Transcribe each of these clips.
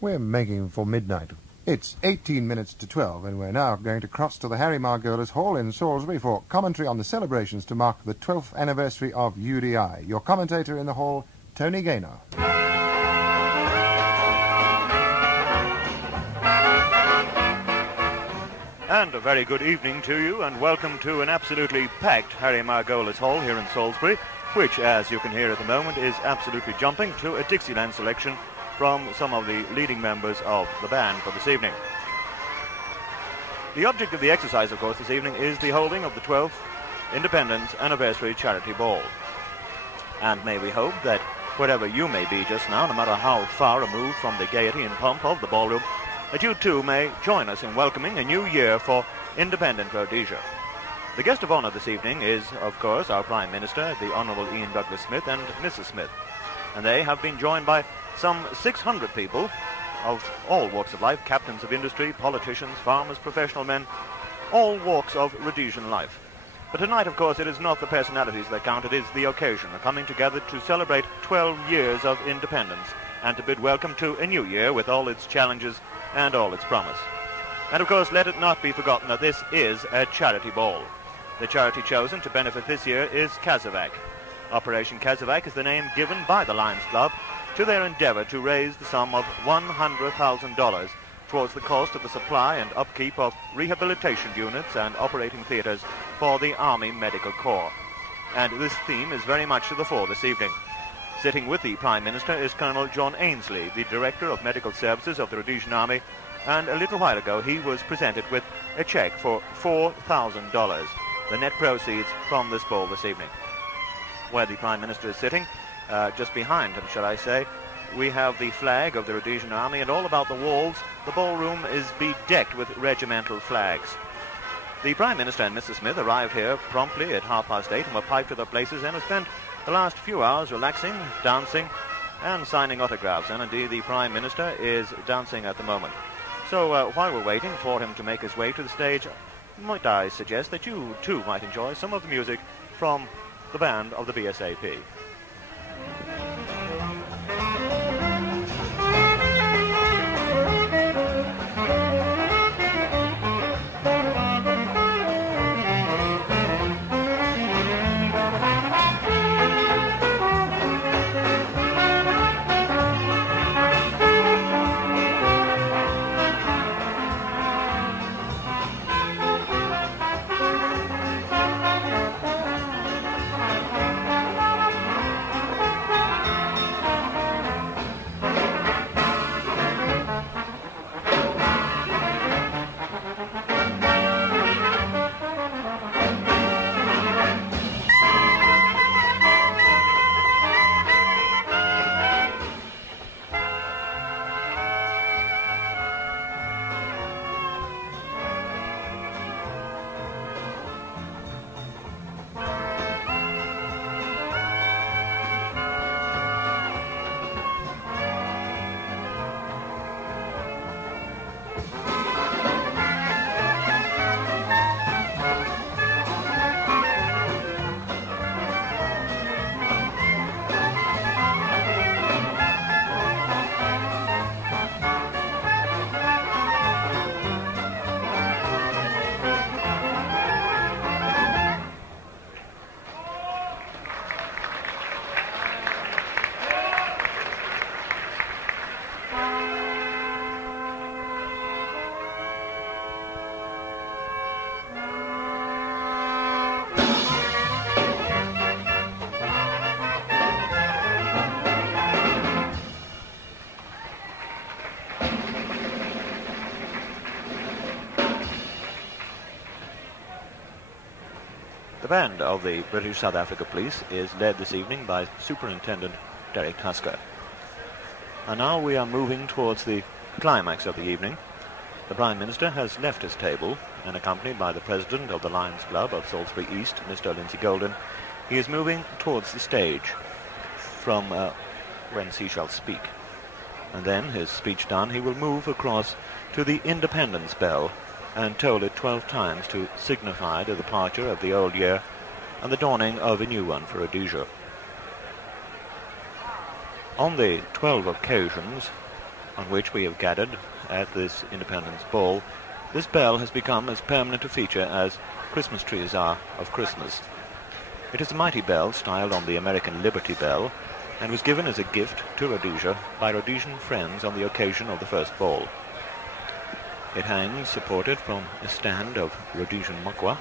We're making for midnight. It's 18 minutes to 12, and we're now going to cross to the Harry Margolis Hall in Salisbury for commentary on the celebrations to mark the 12th anniversary of UDI. Your commentator in the hall, Tony Gaynor. And a very good evening to you, and welcome to an absolutely packed Harry Margolis Hall here in Salisbury, which, as you can hear at the moment, is absolutely jumping to a Dixieland selection from some of the leading members of the band for this evening. The object of the exercise, of course, this evening is the holding of the 12th Independence Anniversary Charity Ball. And may we hope that wherever you may be just now, no matter how far removed from the gaiety and pomp of the ballroom, that you too may join us in welcoming a new year for independent Rhodesia. The guest of honour this evening is, of course, our Prime Minister, the Honourable Ian Douglas Smith and Mrs. Smith. And they have been joined by some 600 people of all walks of life, captains of industry, politicians, farmers, professional men, all walks of Rhodesian life. But tonight, of course, it is not the personalities that count, it is the occasion, coming together to celebrate 12 years of independence and to bid welcome to a new year with all its challenges and all its promise. And of course, let it not be forgotten that this is a charity ball. The charity chosen to benefit this year is Kazovac. Operation Kazovac is the name given by the Lions Club to their endeavour to raise the sum of $100,000 towards the cost of the supply and upkeep of rehabilitation units and operating theatres for the Army Medical Corps. And this theme is very much to the fore this evening. Sitting with the Prime Minister is Colonel John Ainsley, the Director of Medical Services of the Rhodesian Army, and a little while ago he was presented with a cheque for $4,000, the net proceeds from this ball this evening. Where the Prime Minister is sitting, just behind him, shall I say, we have the flag of the Rhodesian Army, and all about the walls, the ballroom is bedecked with regimental flags. The Prime Minister and Mrs. Smith arrived here promptly at 8:30 and were piped to their places and have spent the last few hours relaxing, dancing, and signing autographs. And indeed, the Prime Minister is dancing at the moment. So while we're waiting for him to make his way to the stage, might I suggest that you too might enjoy some of the music from the band of the BSAP. The band of the British South Africa Police is led this evening by Superintendent Derek Tusker. And now we are moving towards the climax of the evening. The Prime Minister has left his table and, accompanied by the President of the Lions Club of Salisbury East, Mr. Lindsay Golden, he is moving towards the stage from whence he shall speak. And then, his speech done, he will move across to the Independence Bell and toll it 12 times to signify the departure of the old year and the dawning of a new one for Rhodesia. On the 12 occasions on which we have gathered at this Independence Ball, this bell has become as permanent a feature as Christmas trees are of Christmas. It is a mighty bell styled on the American Liberty Bell, and was given as a gift to Rhodesia by Rhodesian friends on the occasion of the first ball. It hangs supported from a stand of Rhodesian mukwa,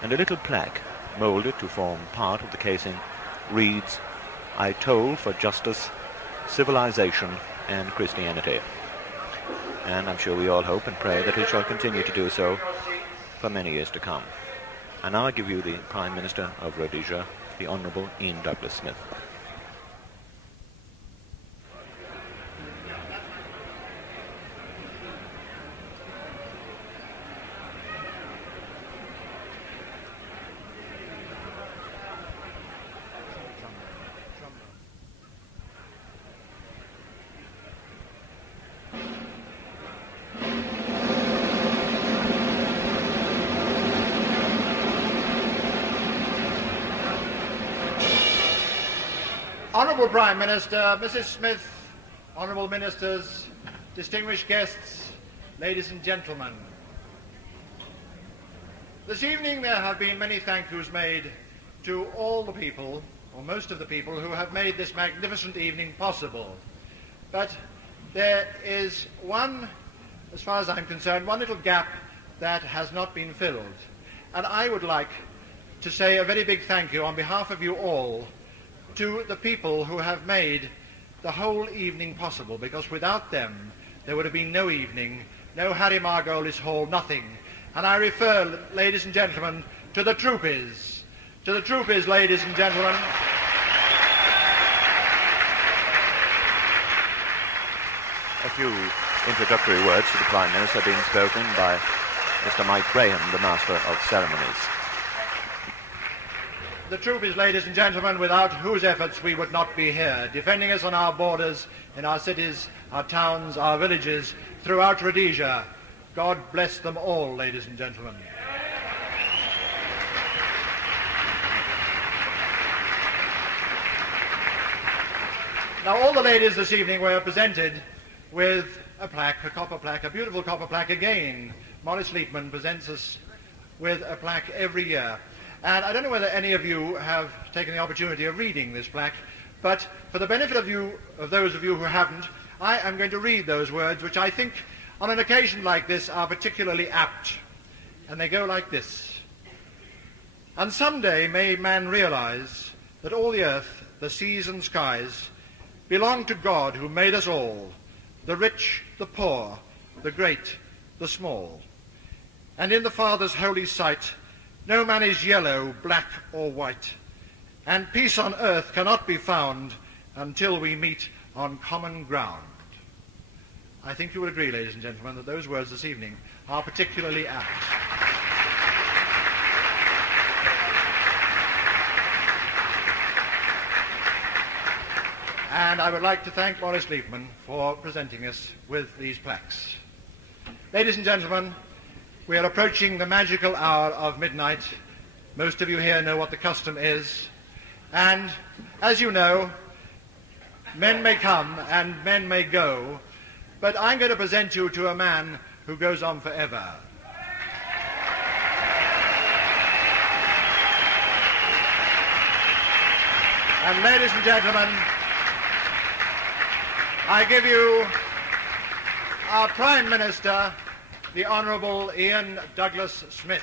and a little plaque, moulded to form part of the casing, reads, "I toll for justice, civilization, and Christianity." And I'm sure we all hope and pray that it shall continue to do so for many years to come. And now I give you the Prime Minister of Rhodesia, the Honourable Ian Douglas Smith. Honourable Prime Minister, Mrs. Smith, honourable ministers, distinguished guests, ladies and gentlemen. This evening there have been many thank yous made to all the people, or most of the people, who have made this magnificent evening possible. But there is one, as far as I'm concerned, one little gap that has not been filled. And I would like to say a very big thank you on behalf of you all to the people who have made the whole evening possible, because without them there would have been no evening, no Harry Margolis Hall, nothing. And I refer, ladies and gentlemen, to the troupies. To the troupies, ladies and gentlemen. A few introductory words to the Prime Minister being spoken by Mr. Mike Graham, the Master of Ceremonies. The troupies, ladies and gentlemen, without whose efforts we would not be here, defending us on our borders, in our cities, our towns, our villages, throughout Rhodesia. God bless them all, ladies and gentlemen. Now, all the ladies this evening were presented with a plaque, a copper plaque, a beautiful copper plaque again. Morris Leapman presents us with a plaque every year. And I don't know whether any of you have taken the opportunity of reading this plaque, but for the benefit of those of you who haven't, I am going to read those words, which I think on an occasion like this are particularly apt. And they go like this. And someday may man realize that all the earth, the seas and skies, belong to God who made us all, the rich, the poor, the great, the small. And in the Father's holy sight, no man is yellow, black, or white, and peace on earth cannot be found until we meet on common ground. I think you will agree, ladies and gentlemen, that those words this evening are particularly apt. And I would like to thank Morris Leapman for presenting us with these plaques. Ladies and gentlemen, we are approaching the magical hour of midnight. Most of you here know what the custom is. And as you know, men may come and men may go, but I'm going to present you to a man who goes on forever. And ladies and gentlemen, I give you our Prime Minister, the Honourable Ian Douglas Smith.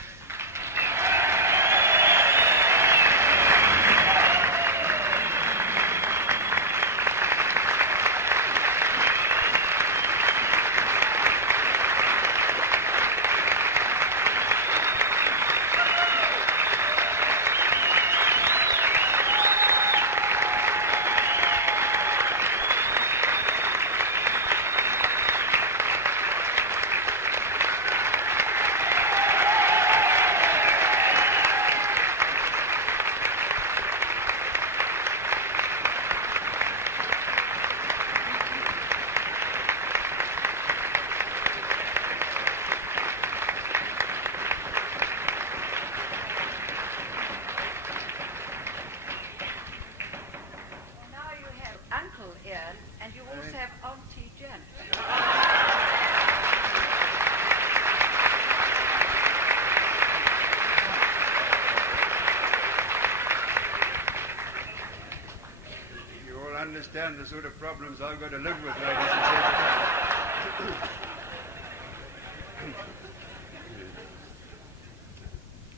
understand the sort of problems I've got to live with, ladies and gentlemen.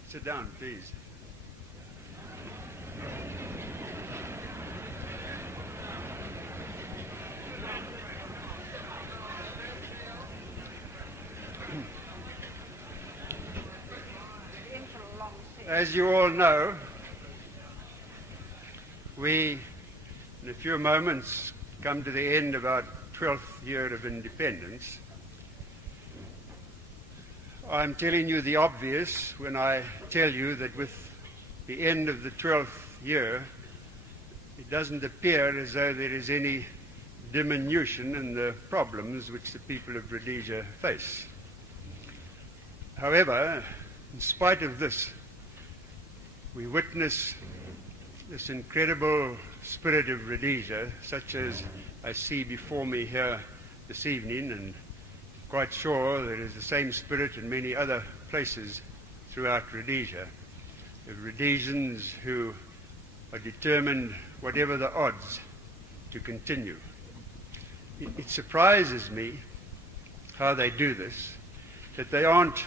Sit down, please. As you all know, we, in a few moments, come to the end of our 12th year of independence. I'm telling you the obvious when I tell you that with the end of the 12th year, it doesn't appear as though there is any diminution in the problems which the people of Rhodesia face. However, in spite of this, we witness this incredible spirit of Rhodesia, such as I see before me here this evening, and quite sure there is the same spirit in many other places throughout Rhodesia, of Rhodesians who are determined, whatever the odds, to continue. It surprises me how they do this, that they aren't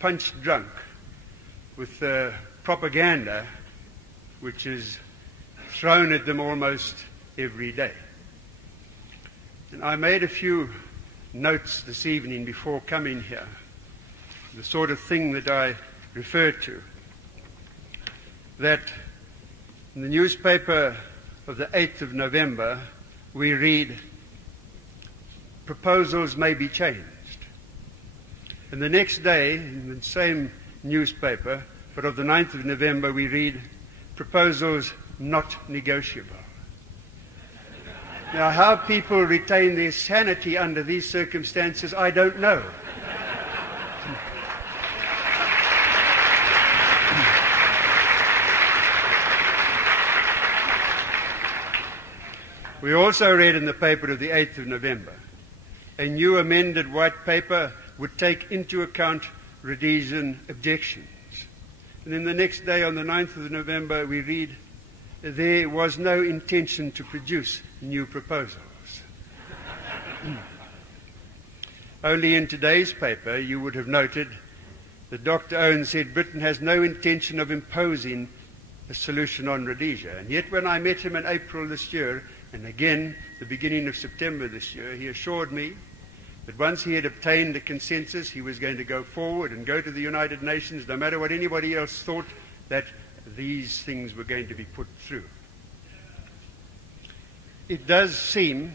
punch drunk with the propaganda which is thrown at them almost every day. And I made a few notes this evening before coming here, the sort of thing that I referred to, that in the newspaper of the 8th of November we read, proposals may be changed. And the next day, in the same newspaper, but of the 9th of November, we read, proposals not negotiable. Now, how people retain their sanity under these circumstances, I don't know. We also read in the paper of the 8th of November, a new amended white paper would take into account Rhodesian objections. And then the next day, on the 9th of November, we read, there was no intention to produce new proposals. Only in today's paper, you would have noted that Dr. Owen said Britain has no intention of imposing a solution on Rhodesia. And yet when I met him in April this year, and again the beginning of September this year, he assured me that once he had obtained a consensus, he was going to go forward and go to the United Nations, no matter what anybody else thought, that these things were going to be put through. It does seem,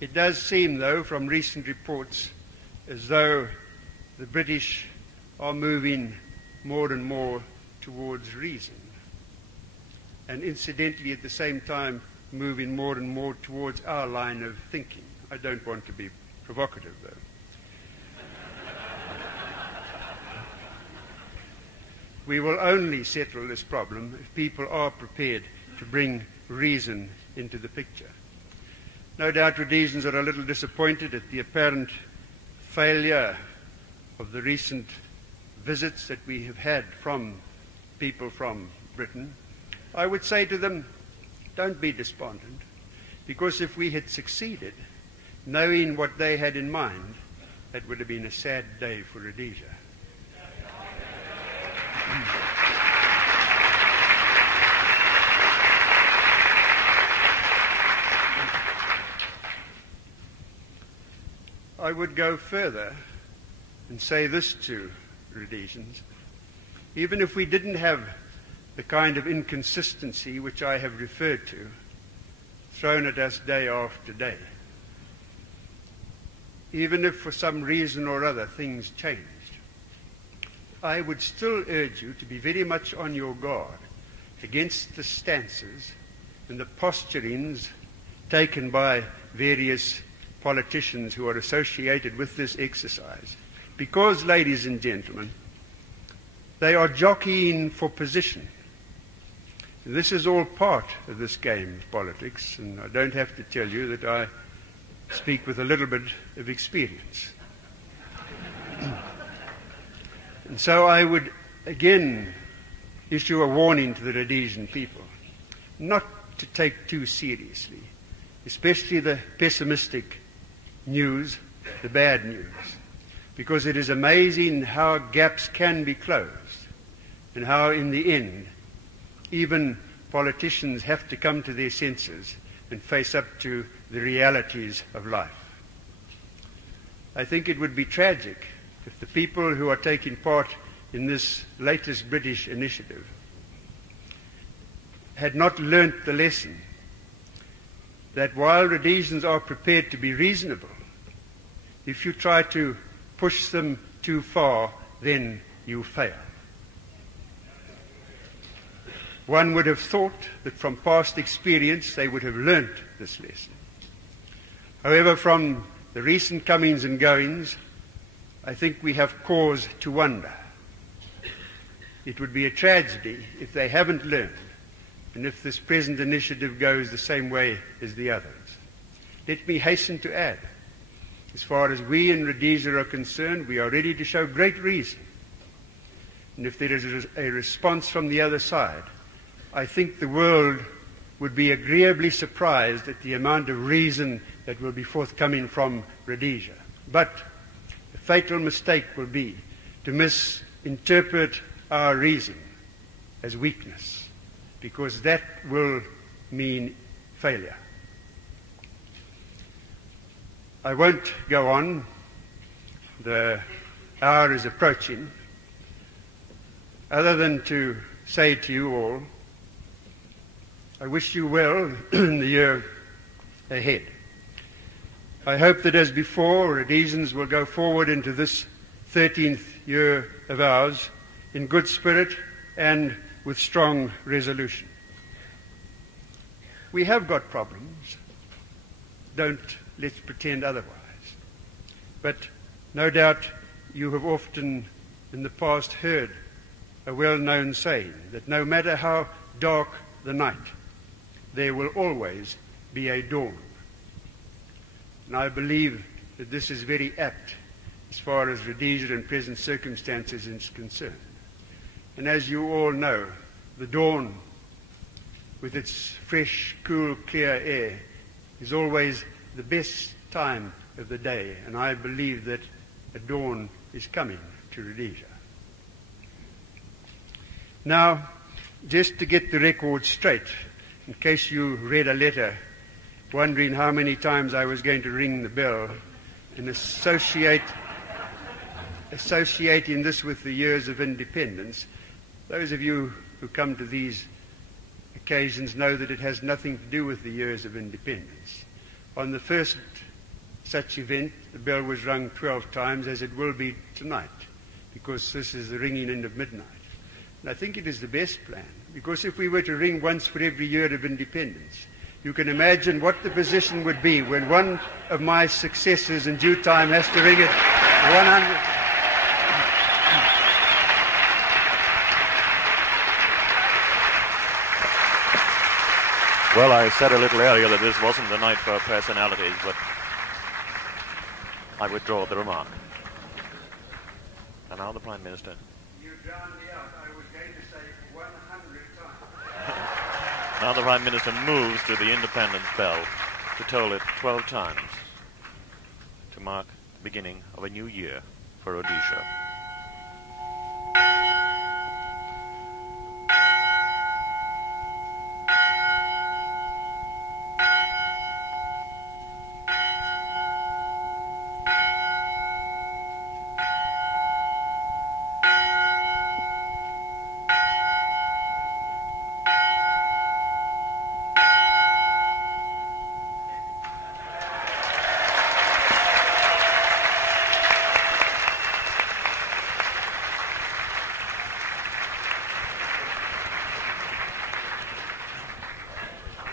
though, from recent reports, as though the British are moving more and more towards reason, and incidentally at the same time moving more and more towards our line of thinking. I don't want to be provocative, though. We will only settle this problem if people are prepared to bring reason into the picture. No doubt Rhodesians are a little disappointed at the apparent failure of the recent visits that we have had from people from Britain. I would say to them, don't be despondent, because if we had succeeded, knowing what they had in mind, that would have been a sad day for Rhodesia. I would go further and say this to Rhodesians. Even if we didn't have the kind of inconsistency which I have referred to thrown at us day after day, even if for some reason or other things changed, I would still urge you to be very much on your guard against the stances and the posturings taken by various politicians who are associated with this exercise. Because, ladies and gentlemen, they are jockeying for position. And this is all part of this game of politics, and I don't have to tell you that I speak with a little bit of experience. And so I would again issue a warning to the Rhodesian people not to take too seriously, especially the pessimistic news, the bad news, because it is amazing how gaps can be closed and how in the end even politicians have to come to their senses and face up to the realities of life. I think it would be tragic if the people who are taking part in this latest British initiative had not learnt the lesson that while Rhodesians are prepared to be reasonable, if you try to push them too far, then you fail. One would have thought that from past experience they would have learnt this lesson. However, from the recent comings and goings, I think we have cause to wonder. It would be a tragedy if they haven't learned, and if this present initiative goes the same way as the others. Let me hasten to add, as far as we in Rhodesia are concerned, we are ready to show great reason. And if there is a response from the other side, I think the world would be agreeably surprised at the amount of reason that will be forthcoming from Rhodesia. But the fatal mistake will be to misinterpret our reason as weakness, because that will mean failure. I won't go on. The hour is approaching. Other than to say to you all, I wish you well in the year ahead. I hope that as before, Rhodesians will go forward into this 13th year of ours in good spirit and with strong resolution. We have got problems. Let's pretend otherwise. But no doubt you have often in the past heard a well-known saying that no matter how dark the night, there will always be a dawn. And I believe that this is very apt as far as Rhodesia and present circumstances is concerned. And as you all know, the dawn, with its fresh, cool, clear air, is always the best time of the day. And I believe that a dawn is coming to Rhodesia. Now, just to get the record straight, in case you read a letter wondering how many times I was going to ring the bell and associating this with the years of independence, those of you who come to these occasions know that it has nothing to do with the years of independence. On the first such event, the bell was rung 12 times, as it will be tonight, because this is the ringing in of midnight. And I think it is the best plan, because if we were to ring once for every year of independence, you can imagine what the position would be when one of my successors in due time has to ring it 100. Well, I said a little earlier that this wasn't the night for personalities, but I withdraw the remark. And now the Prime Minister. You drowned me out. I was going to say 100 times. Now the Prime Minister moves to the independence bell to toll it 12 times to mark the beginning of a new year for Rhodesia.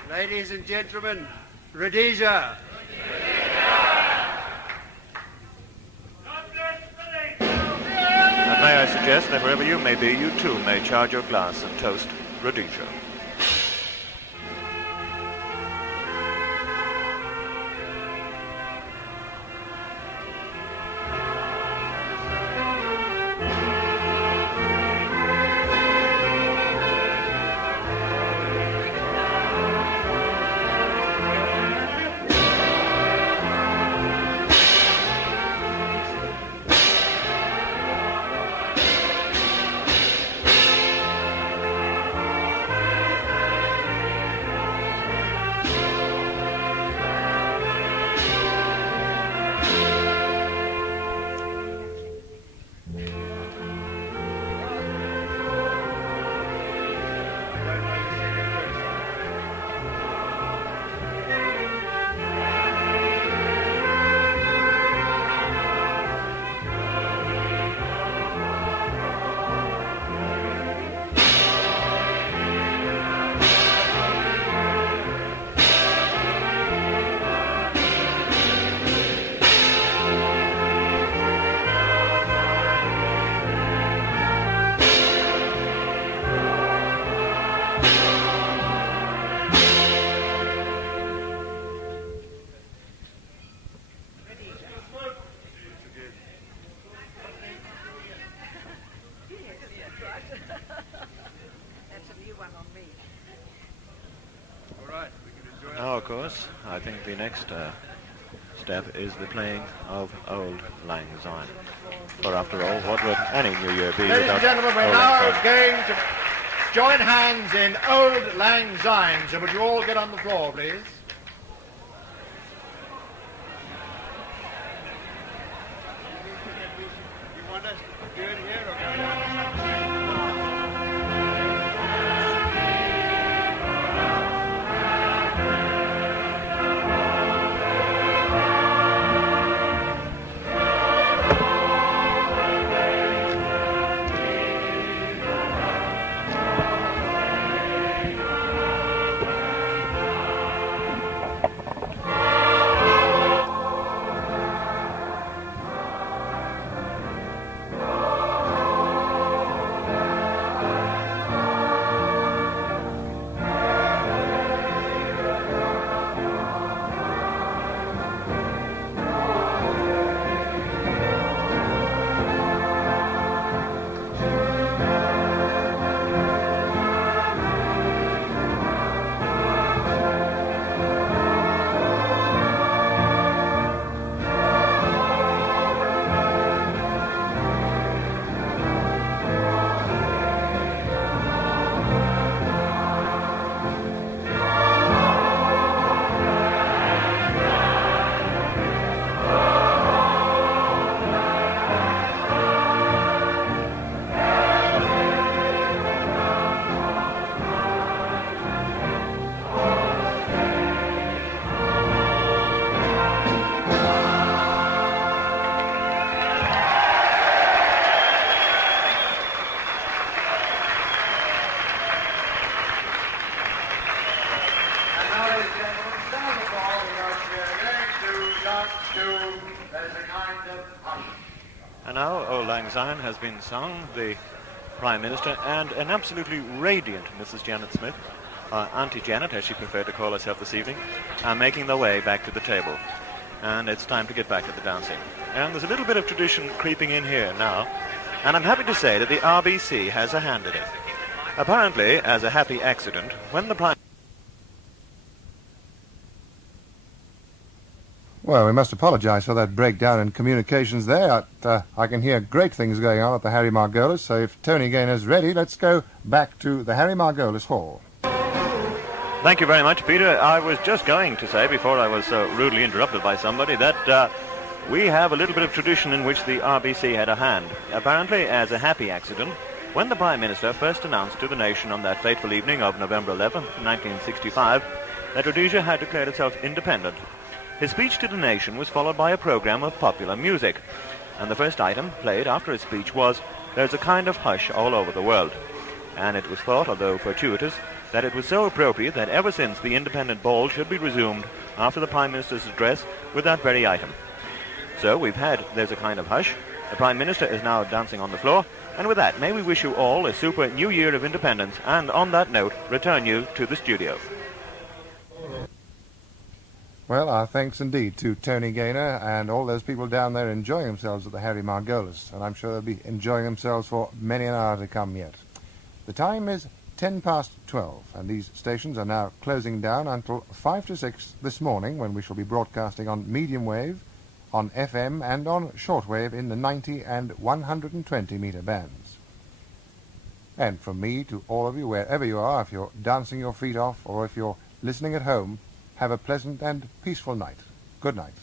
Ladies and gentlemen, Rhodesia. And may I suggest that wherever you may be, you too may charge your glass and toast Rhodesia. think the next step is the playing of Old Lang Syne. For after all, what would any New Year be Ladies and without gentlemen, we're Old Lang now Syne? going to join hands in Old Lang Syne. So would you all get on the floor, please? You want us to do it here or go down? And now Old Lang Syne has been sung, the Prime Minister and an absolutely radiant Mrs. Janet Smith, Auntie Janet, as she preferred to call herself this evening, are making their way back to the table. And it's time to get back to the dancing. And there's a little bit of tradition creeping in here now, and I'm happy to say that the RBC has a hand in it. Apparently, as a happy accident, when the Prime... Well, we must apologise for that breakdown in communications there. I can hear great things going on at the Harry Margolis, so if Tony Gaynor's ready, let's go back to the Harry Margolis Hall. Thank you very much, Peter. I was just going to say, before I was so rudely interrupted by somebody, that we have a little bit of tradition in which the RBC had a hand. Apparently, as a happy accident, when the Prime Minister first announced to the nation on that fateful evening of November 11th, 1965, that Rhodesia had declared itself independent, his speech to the nation was followed by a program of popular music. And the first item played after his speech was "There's a Kind of Hush All Over the World." And it was thought, although fortuitous, that it was so appropriate that ever since the independent ball should be resumed after the Prime Minister's address with that very item. So we've had "There's a Kind of Hush." The Prime Minister is now dancing on the floor. And with that, may we wish you all a super new year of independence, and on that note, return you to the studio. Well, our thanks indeed to Tony Gaynor and all those people down there enjoying themselves at the Harry Margolis, and I'm sure they'll be enjoying themselves for many an hour to come yet. The time is 12:10, and these stations are now closing down until 5 to 6 this morning, when we shall be broadcasting on medium wave, on FM and on shortwave in the 90 and 120 metre bands. And from me to all of you, wherever you are, if you're dancing your feet off or if you're listening at home, have a pleasant and peaceful night. Good night.